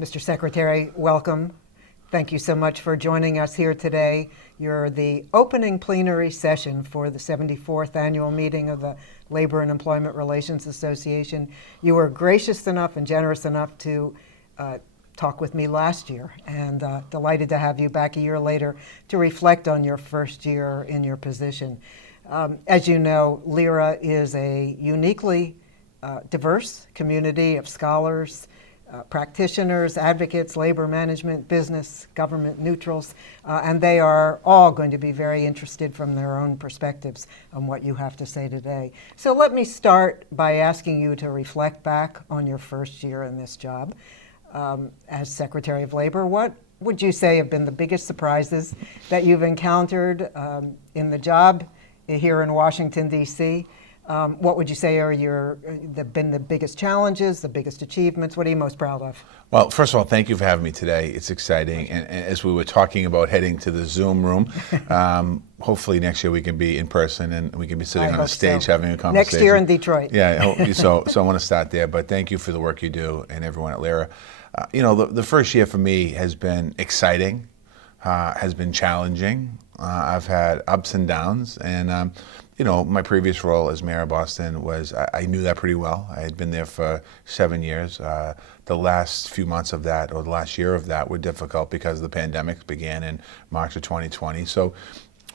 Mr. Secretary, welcome. Thank you so much for joining us here today. You're the opening plenary session for the 74th annual meeting of the Labor and Employment Relations Association. You were gracious enough and generous enough to talk with me last year, and delighted to have you back a year later to reflect on your first year in your position. As you know, LERA is a uniquely diverse community of scholars, practitioners, advocates, labor management, business, government neutrals, and they are all going to be very interested from their own perspectives on what you have to say today. So let me start by asking you to reflect back on your first year in this job. As Secretary of Labor, what would you say have been the biggest surprises that you've encountered in the job here in Washington, D.C.? What would you say are been the biggest challenges, the biggest achievements? What are you most proud of? Well, first of all, thank you for having me today. It's exciting. And as we were talking about heading to the Zoom room, hopefully next year we can be in person and we can be sitting on a stage having a conversation. Next year in Detroit. Yeah, so I want to start there. But thank you for the work you do and everyone at LERA. The first year for me has been exciting, has been challenging. I've had ups and downs, and my previous role as mayor of Boston was, I knew that pretty well. I had been there for 7 years. The last few months of that, or the last year of that, were difficult because the pandemic began in March of 2020. So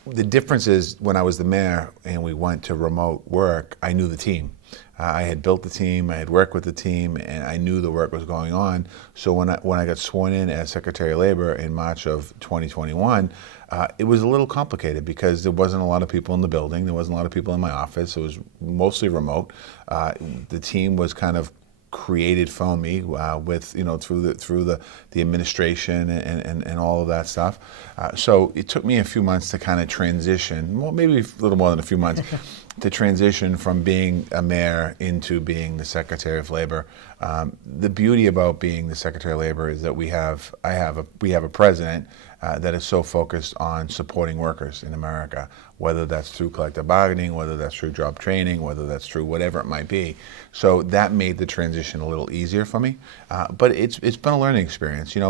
the difference is, when I was the mayor and we went to remote work, I knew the team. I had built the team, I had worked with the team, and I knew the work was going on. So when I got sworn in as Secretary of Labor in March of 2021, it was a little complicated because there wasn't a lot of people in the building. There wasn't a lot of people in my office. It was mostly remote. The team was kind of created for me with through the administration and all of that stuff. So it took me a few months to kind of transition. Well, maybe a little more than a few months. To transition from being a mayor into being the Secretary of Labor. The beauty about being the Secretary of Labor is that we have a president that is so focused on supporting workers in America, whether that's through collective bargaining, whether that's through job training, whether that's through whatever it might be. So that made the transition a little easier for me. But it's been a learning experience. In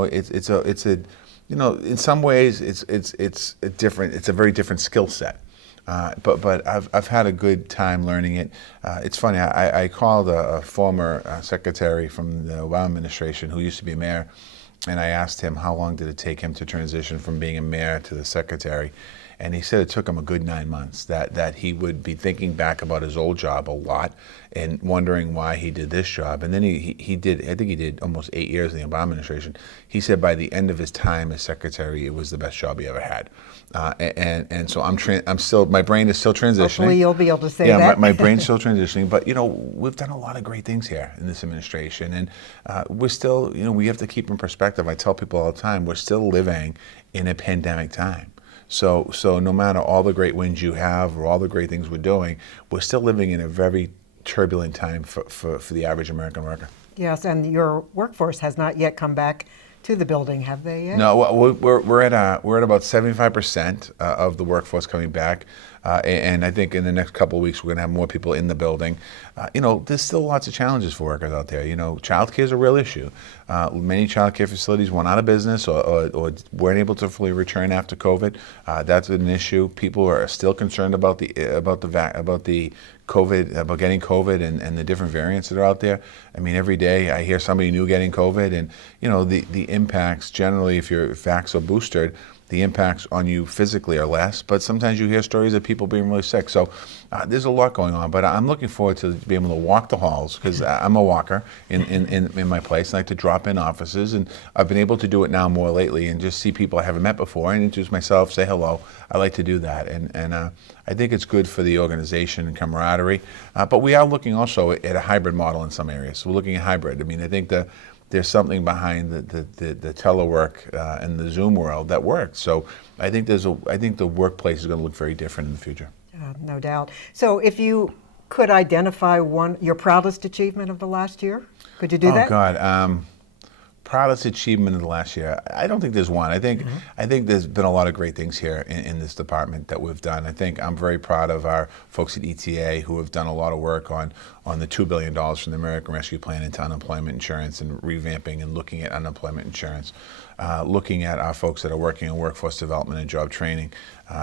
some ways it's different. It's a very different skill set. But I've had a good time learning it. It's funny, I called a former secretary from the Obama administration who used to be mayor, and I asked him how long did it take him to transition from being a mayor to the secretary. And he said it took him a good 9 months, that he would be thinking back about his old job a lot and wondering why he did this job. And then he did almost 8 years in the Obama administration. He said by the end of his time as secretary, it was the best job he ever had. And so I'm still, my brain is still transitioning. Hopefully you'll be able to say that. Yeah, my brain's still transitioning, but we've done a lot of great things here in this administration, and we're still, we have to keep in perspective. I tell people all the time, we're still living in a pandemic time. So no matter all the great wins you have or all the great things we're doing, we're still living in a very turbulent time for the average American worker. Yes, and your workforce has not yet come back to the building, have they yet? No, we're at about 75% of the workforce coming back, and I think in the next couple of weeks we're going to have more people in the building. There's still lots of challenges for workers out there. Childcare is a real issue. Many childcare facilities went out of business or weren't able to fully return after COVID. That's an issue. People are still concerned about the COVID, about getting COVID and the different variants that are out there. I mean, every day I hear somebody new getting COVID, and the impacts generally, if you're vaxxed or boosted, the impacts on you physically are less, but sometimes you hear stories of people being really sick. So there's a lot going on, but I'm looking forward to being able to walk the halls, because I'm a walker in my place. I like to drop in offices, and I've been able to do it now more lately and just see people I haven't met before and introduce myself, say hello. I like to do that, and I think it's good for the organization and camaraderie. But we are looking also at a hybrid model in some areas. So we're looking at hybrid. I mean, I think there's something behind the telework and the Zoom world that works. So I think the workplace is going to look very different in the future. No doubt. So if you could identify your proudest achievement of the last year, could you do that? Oh God, proudest achievement of the last year, I don't think there's one. I think there's been a lot of great things here in this department that we've done. I think I'm very proud of our folks at ETA who have done a lot of work on the $2 billion from the American Rescue Plan into unemployment insurance and revamping and looking at unemployment insurance. Looking at our folks that are working on workforce development and job training,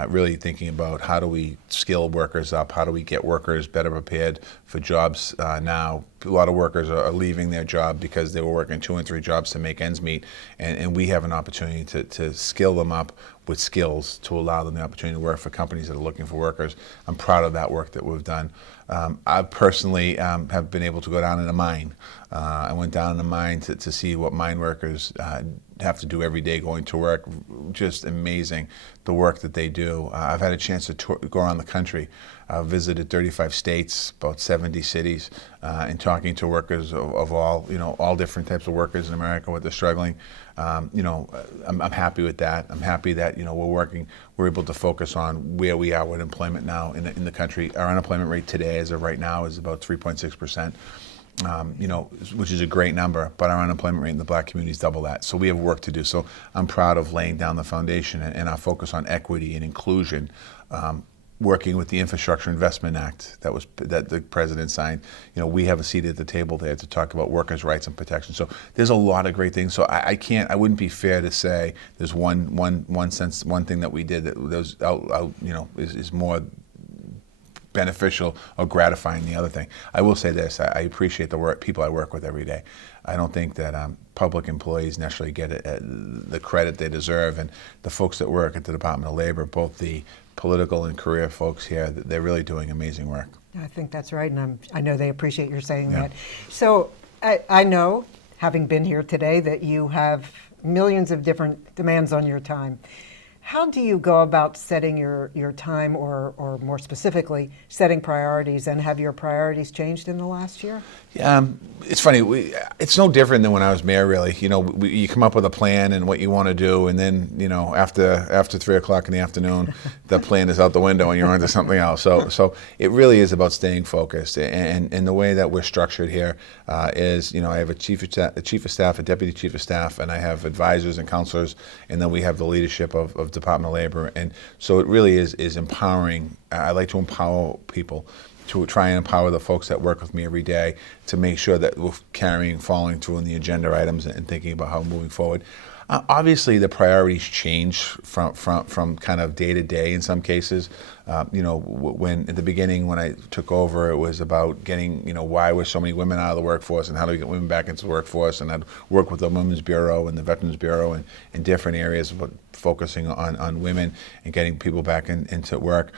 really thinking about how do we skill workers up, how do we get workers better prepared for jobs now. A lot of workers are leaving their job because they were working 2 and 3 jobs to make ends meet, and we have an opportunity to skill them up with skills to allow them the opportunity to work for companies that are looking for workers. I'm proud of that work that we've done. I personally have been able to go down in a mine. I went down in a mine to see what mine workers have to do every day going to work. Just amazing, the work that they do. I've had a chance to go around the country. I've visited 35 states, about 70 cities, and talking to workers of all different types of workers in America, what they're struggling. I'm happy with that. I'm happy that we're able to focus on where we are with employment now in the country. Our unemployment rate today, as of right now, is about 3.6%. Which is a great number, but our unemployment rate in the black community is double that. So we have work to do. So I'm proud of laying down the foundation and our focus on equity and inclusion, working with the Infrastructure Investment Act that the president signed. We have a seat at the table there to talk about workers' rights and protection. So there's a lot of great things. So I wouldn't be fair to say there's one thing that we did that is more beneficial or gratifying the other thing. I will say this, I appreciate the people I work with every day. I don't think that public employees necessarily get the credit they deserve, and the folks that work at the Department of Labor, both the political and career folks here, they're really doing amazing work. I think that's right, and I know they appreciate your saying that. So I know, having been here today, that you have millions of different demands on your time. How do you go about setting your time, or more specifically, setting priorities, and have your priorities changed in the last year? Yeah, it's funny. It's no different than when I was mayor, really. You come up with a plan and what you want to do, and then, after 3 o'clock in the afternoon, the plan is out the window and you're on to something else. So it really is about staying focused. And the way that we're structured here is, I have a chief of staff, a deputy chief of staff, and I have advisors and counselors, and then we have the leadership of Department of Labor. And so it really is empowering. I like to empower people, to try and empower the folks that work with me every day to make sure that we're following through on the agenda items and thinking about how we're moving forward. Obviously, the priorities change from kind of day to day in some cases. When at the beginning, when I took over, it was about getting, why were so many women out of the workforce and how do we get women back into the workforce? And I'd work with the Women's Bureau and the Veterans Bureau and in different areas, but focusing on women and getting people back into work.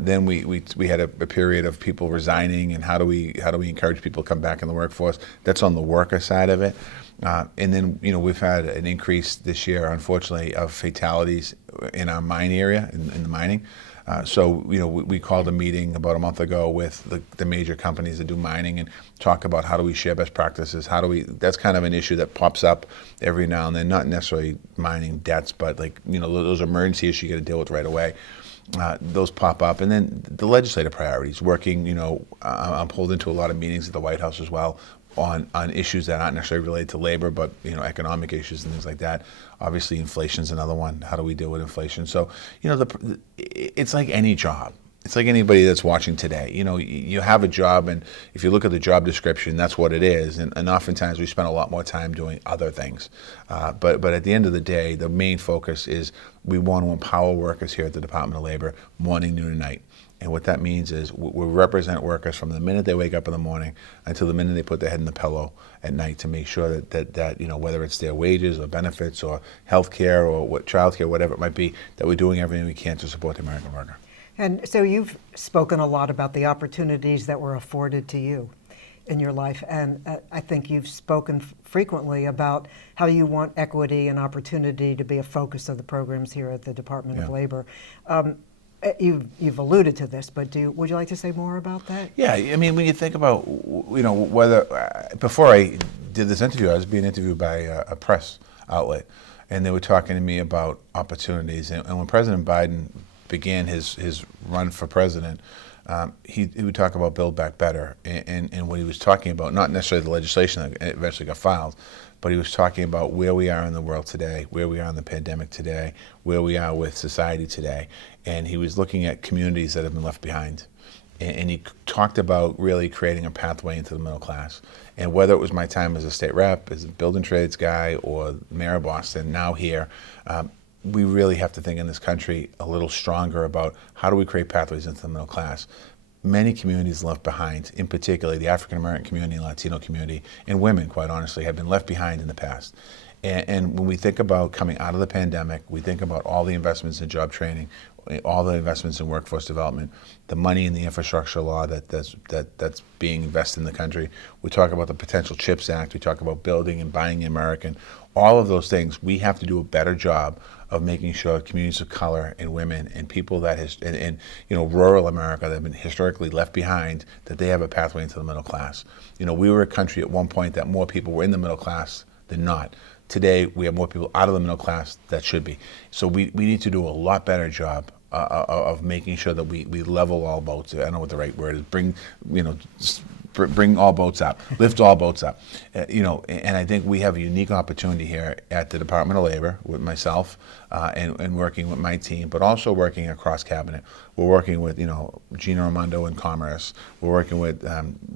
Then we had a period of people resigning, and how do we encourage people to come back in the workforce? That's on the worker side of it. And then, we've had an increase this year, unfortunately, of fatalities in our mine area, in the mining. So we called a meeting about a month ago with the major companies that do mining and talk about how do we share best practices. That's kind of an issue that pops up every now and then, not necessarily mining debts, but those emergency issues you got to deal with right away. Those pop up. And then the legislative priorities, working, I'm pulled into a lot of meetings at the White House as well, on issues that aren't necessarily related to labor, but economic issues and things like that. Obviously, inflation's another one. How do we deal with inflation? So, it's like any job. It's like anybody that's watching today. You have a job, and if you look at the job description, that's what it is. And oftentimes we spend a lot more time doing other things. But at the end of the day, the main focus is we want to empower workers here at the Department of Labor morning, noon, and night. And what that means is we represent workers from the minute they wake up in the morning until the minute they put their head in the pillow at night, to make sure that whether it's their wages or benefits or health care or child care, whatever it might be, that we're doing everything we can to support the American worker. And so you've spoken a lot about the opportunities that were afforded to you in your life, and I think you've spoken frequently about how you want equity and opportunity to be a focus of the programs here at the Department of Labor. You've alluded to this, but would you like to say more about that? Yeah, I mean, when you think about, whether, before I did this interview, I was being interviewed by a press outlet, and they were talking to me about opportunities. And when President Biden began his run for president, he would talk about Build Back Better, and what he was talking about, not necessarily the legislation that eventually got filed, but he was talking about where we are in the world today, where we are in the pandemic today, where we are with society today. And he was looking at communities that have been left behind. And he talked about really creating a pathway into the middle class. And whether it was my time as a state rep, as a building trades guy, or mayor of Boston, now here, we really have to think in this country a little stronger about how do we create pathways into the middle class. Many communities left behind, in particular the African American community, Latino community, and women, quite honestly, have been left behind in the past. And when we think about coming out of the pandemic, we think about all the investments in job training, all the investments in workforce development, the money in the infrastructure law that's being invested in the country. We talk about the potential CHIPS Act. We talk about building and buying American. All of those things, we have to do a better job of making sure communities of color and women and people that and rural America that have been historically left behind, that they have a pathway into the middle class. We were a country at one point that more people were in the middle class than not. Today, we have more people out of the middle class that should be. So we need to do a lot better job of making sure that we level all boats. I don't know what the right word is. Bring all boats up, lift all boats up. And I think we have a unique opportunity here at the Department of Labor with myself and working with my team, but also working across cabinet. We're working with, Gina Raimondo in Commerce. We're working with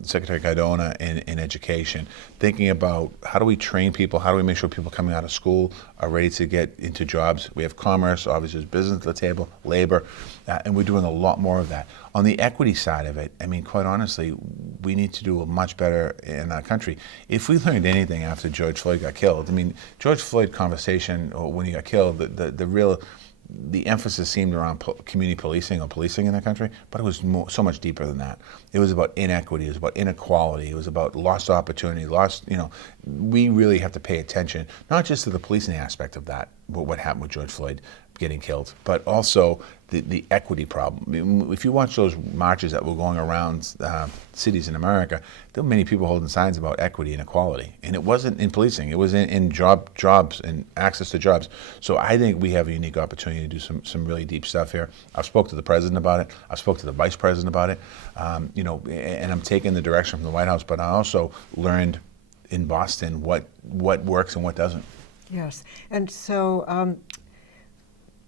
Secretary Cardona in Education, thinking about how do we train people, how do we make sure people coming out of school are ready to get into jobs. We have commerce, obviously there's business at the table, labor, and we're doing a lot more of that. On the equity side of it, quite honestly, we need to do much better in our country. If we learned anything after George Floyd got killed, George Floyd conversation, or when he got killed, the emphasis seemed around community policing or policing in the country, but it was so much deeper than that. It was about inequity, it was about inequality, it was about lost opportunity, we really have to pay attention, not just to the policing aspect of that, what happened with George Floyd getting killed, but also the equity problem. If you watch those marches that were going around cities in America, there were many people holding signs about equity and equality. And it wasn't in policing, it was in jobs and access to jobs. So I think we have a unique opportunity to do some really deep stuff here. I've spoke to the president about it, I've spoke to the vice president about it, and I'm taking the direction from the White House, but I also learned in Boston what works and what doesn't. Yes, and so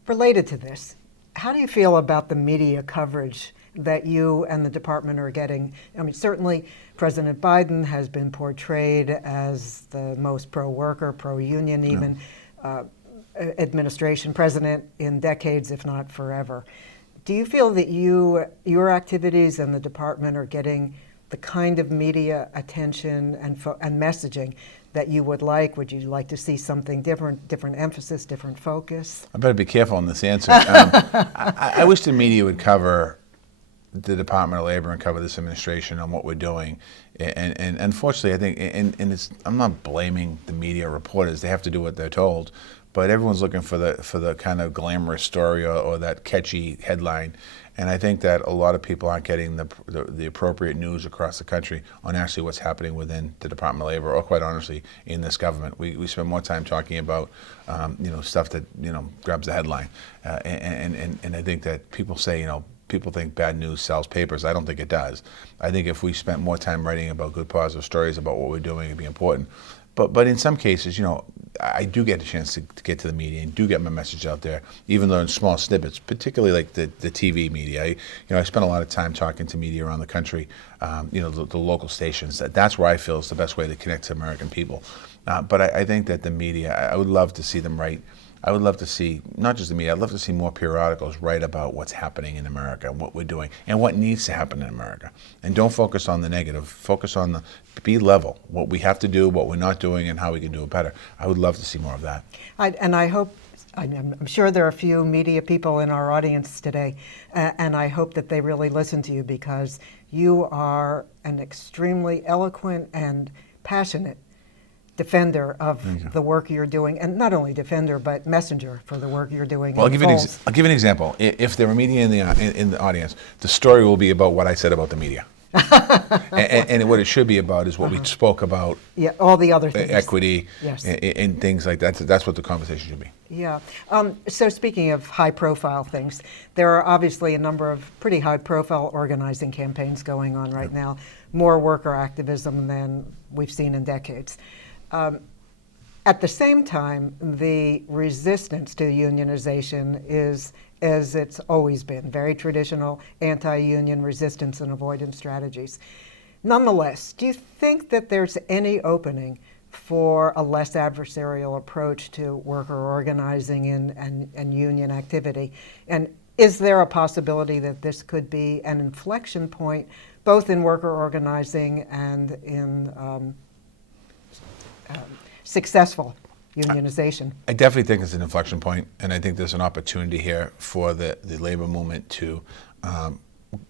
related to this, how do you feel about the media coverage that you and the department are getting? Certainly President Biden has been portrayed as the most pro-worker, pro-union even, administration president in decades, if not forever. Do you feel that your activities and the department are getting the kind of media attention and messaging that you would like? Would you like to see something different emphasis, different focus? I better be careful in this answer. I wish the media would cover the Department of Labor and cover this administration on what we're doing. And unfortunately, I think, I'm not blaming the media reporters. They have to do what they're told. But everyone's looking for the kind of glamorous story or that catchy headline. And I think that a lot of people aren't getting the appropriate news across the country on actually what's happening within the Department of Labor, or quite honestly, in this government. We spend more time talking about stuff that grabs the headline, and I think that people say people think bad news sells papers. I don't think it does. I think if we spent more time writing about good positive stories about what we're doing, it'd be important. But in some cases, I do get a chance to get to the media and do get my message out there, even though in small snippets, particularly like the TV media. I spend a lot of time talking to media around the country, the local stations. That's where I feel is the best way to connect to American people. But I think that the media, I would love to see them write. I would love to see, not just the media, I'd love to see more periodicals write about what's happening in America and what we're doing and what needs to happen in America. And don't focus on the negative, focus on be level, what we have to do, what we're not doing, and how we can do it better. I would love to see more of that. I'm sure there are a few media people in our audience today, and I hope that they really listen to you, because you are an extremely eloquent and passionate defender of the work you're doing, and not only defender, but messenger for the work you're doing. Well, I'll give you an example. If there were media in the audience, the story will be about what I said about the media. and what it should be about is what we spoke about. Yeah, all the other things. Equity, yes. and things like that. That's what the conversation should be. Yeah. So speaking of high-profile things, there are obviously a number of pretty high-profile organizing campaigns going on right now. More worker activism than we've seen in decades. At the same time, the resistance to unionization is, as it's always been, very traditional anti-union resistance and avoidance strategies. Nonetheless, do you think that there's any opening for a less adversarial approach to worker organizing and union activity? And is there a possibility that this could be an inflection point both in worker organizing and in successful unionization? I definitely think it's an inflection point, and I think there's an opportunity here for the labor movement to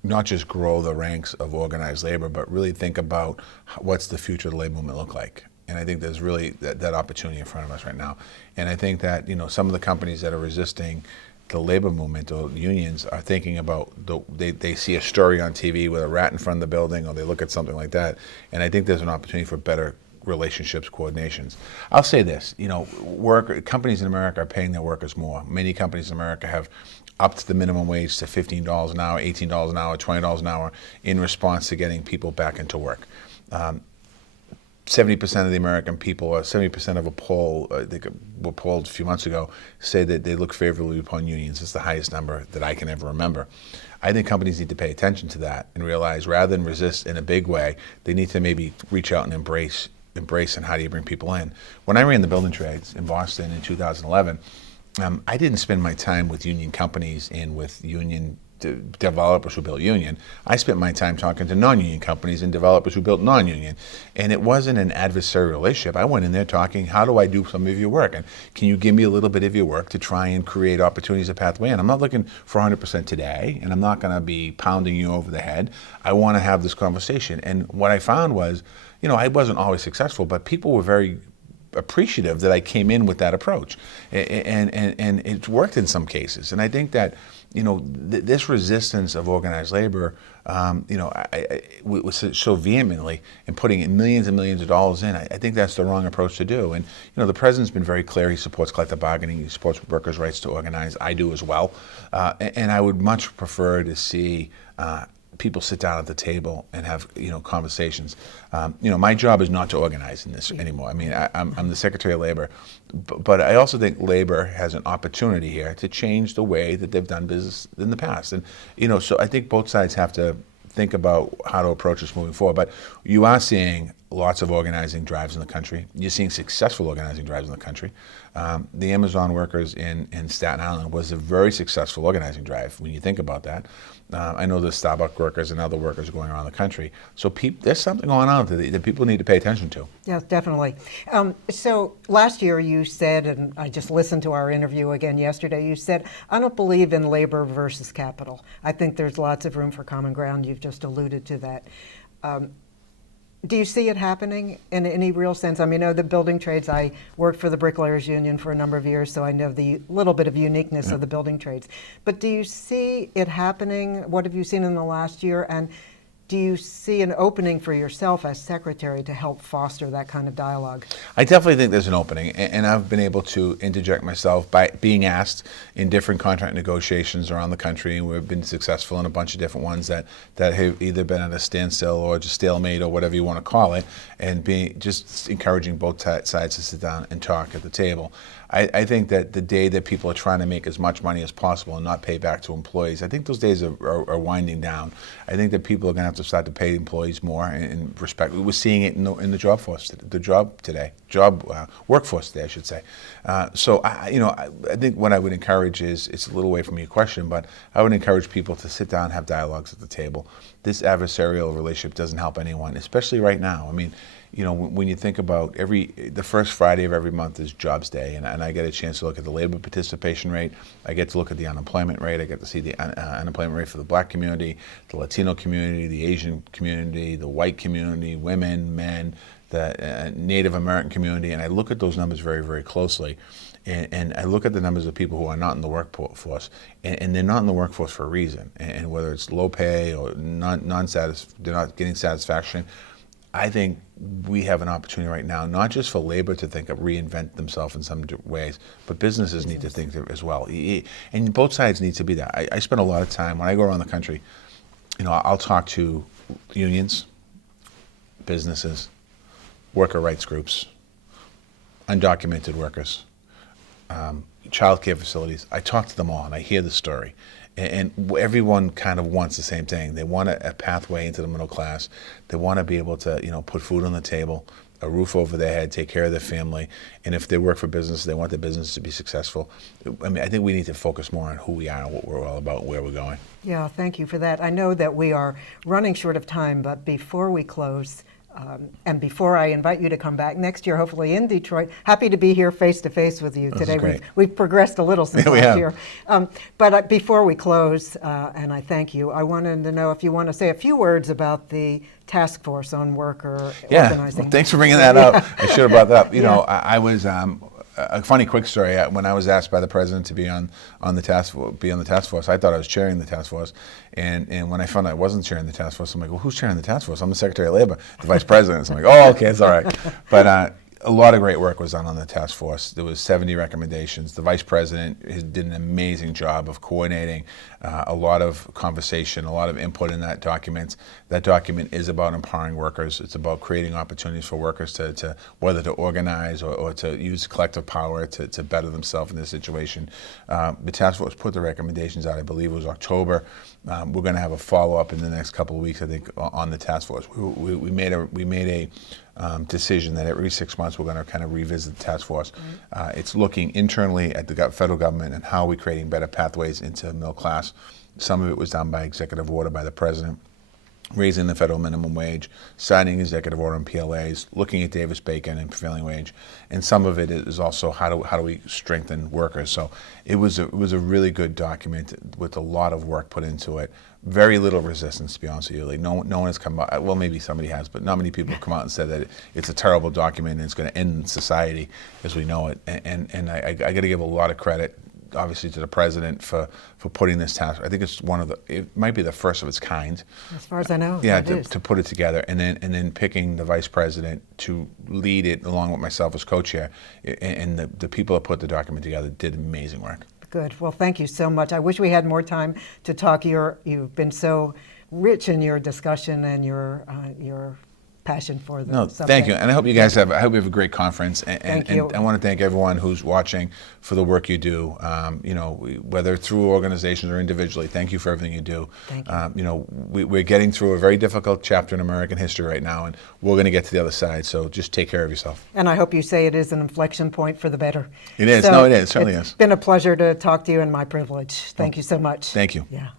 not just grow the ranks of organized labor, but really think about what's the future of the labor movement look like. And I think there's really that opportunity in front of us right now. And I think that some of the companies that are resisting the labor movement or unions are thinking about they see a story on TV with a rat in front of the building, or they look at something like that. And I think there's an opportunity for better relationships, coordinations. I'll say this, companies in America are paying their workers more. Many companies in America have upped the minimum wage to $15 an hour, $18 an hour, $20 an hour in response to getting people back into work. 70% of the American people, or 70% of a poll, they were polled a few months ago, say that they look favorably upon unions. It's the highest number that I can ever remember. I think companies need to pay attention to that and realize, rather than resist in a big way, they need to maybe reach out and embrace and how do you bring people in. When I ran the building trades in Boston in 2011, I didn't spend my time with union companies and with union developers who built union. I spent my time talking to non-union companies and developers who built non-union. And it wasn't an adversarial relationship. I went in there talking, how do I do some of your work? And can you give me a little bit of your work to try and create opportunities, a pathway in? I'm not looking for 100% today, and I'm not going to be pounding you over the head. I want to have this conversation. And what I found was, I wasn't always successful, but people were very appreciative that I came in with that approach, and it worked in some cases. And I think that this resistance of organized labor, was so vehemently and putting in millions and millions of dollars in. I think that's the wrong approach to do. And the president's been very clear. He supports collective bargaining. He supports workers' rights to organize. I do as well. And I would much prefer to see people sit down at the table and have conversations. My job is not to organize in this anymore. I mean, I'm the Secretary of Labor, but I also think labor has an opportunity here to change the way that they've done business in the past. And so I think both sides have to think about how to approach this moving forward. But you are seeing lots of organizing drives in the country. You're seeing successful organizing drives in the country. The Amazon workers in Staten Island was a very successful organizing drive when you think about that. I know the Starbucks workers and other workers going around the country. So there's something going on that people need to pay attention to. Yes, definitely. So last year you said, and I just listened to our interview again yesterday, you said, I don't believe in labor versus capital. I think there's lots of room for common ground. You've just alluded to that. Do you see it happening in any real sense? I mean, the building trades, I worked for the Bricklayers Union for a number of years, so I know the little bit of uniqueness of the building trades. But do you see it happening? What have you seen in the last year? And do you see an opening for yourself as secretary to help foster that kind of dialogue? I definitely think there's an opening, and I've been able to interject myself by being asked in different contract negotiations around the country. We've been successful in a bunch of different ones that have either been at a standstill or just stalemate or whatever you want to call it, and just encouraging both sides to sit down and talk at the table. I think that the day that people are trying to make as much money as possible and not pay back to employees, I think those days are winding down. I think that people are going to have to start to pay employees more in respect. We were seeing it in the workforce today, I should say. So I think what I would encourage is, it's a little away from your question, but I would encourage people to sit down and have dialogues at the table. This adversarial relationship doesn't help anyone, especially right now. I mean, when you think about the first Friday of every month is Jobs Day, and I get a chance to look at the labor participation rate. I get to look at the unemployment rate. I get to see the unemployment rate for the Black community, the Latino community, the Asian community, the white community, women, men, the Native American community, and I look at those numbers very, very closely. And I look at the numbers of people who are not in the workforce, and they're not in the workforce for a reason. And whether it's low pay or they're not getting satisfaction, I think we have an opportunity right now, not just for labor to think of reinvent themselves in some ways, but businesses need to think as well. And both sides need to be there. I spend a lot of time, when I go around the country, I'll talk to unions, businesses, worker rights groups, undocumented workers, child care facilities. I talk to them all and I hear the story. And everyone kind of wants the same thing. They want a pathway into the middle class. They want to be able to, put food on the table, a roof over their head, take care of their family. And if they work for business, they want the business to be successful. I mean, I think we need to focus more on who we are, what we're all about, where we're going. Yeah, thank you for that. I know that we are running short of time, but before we close, and before I invite you to come back next year, hopefully in Detroit, happy to be here face to face with you today. We've progressed a little since last year. But before we close, and I thank you, I wanted to know if you want to say a few words about the task force on worker organizing. Well, thanks for bringing that up. I should have brought that up. I was a funny quick story. When I was asked by the president to be on the task force, I thought I was chairing the task force, and when I found out I wasn't chairing the task force, I'm like, well, who's chairing the task force? I'm the Secretary of Labor, the Vice President. So I'm like, oh, okay, it's all right. But a lot of great work was done on the task force. There was 70 recommendations. The Vice President did an amazing job of coordinating a lot of conversation, a lot of input in that document. That document is about empowering workers. It's about creating opportunities for workers to whether to organize or to use collective power to better themselves in this situation. The task force put the recommendations out, I believe it was October. We're going to have a follow-up in the next couple of weeks, I think, on the task force. We made a decision that every 6 months we're going to kind of revisit the task force. It's looking internally at the federal government and how we're creating better pathways into the middle class. Some of it was done by executive order by the president, raising the federal minimum wage, signing executive order on PLAs, looking at Davis-Bacon and prevailing wage, and some of it is also how do we strengthen workers. So it was a really good document with a lot of work put into it. Very little resistance, to be honest with you. Like no one has come out. Well, maybe somebody has, but not many people have come out and said that it's a terrible document and it's going to end society as we know it. And I got to give a lot of credit, obviously, to the president for putting this task. I think it might be the first of its kind. As far as I know, yeah, to put it together, and then picking the vice president to lead it along with myself as co-chair, and the people that put the document together did amazing work. Good. Well, thank you so much. I wish we had more time to talk. You've been so rich in your discussion and your passion for the subject. Thank you, and I hope you guys have we have a great conference. And you. I want to thank everyone who's watching for the work you do. Whether through organizations or individually, thank you for everything you do. Thank you. We're getting through a very difficult chapter in American history right now, and we're going to get to the other side. So just take care of yourself. And I hope you say it is an inflection point for the better. It is. No, it is. It certainly is. It's been a pleasure to talk to you, and my privilege. Thank you so much. Thank you. Yeah.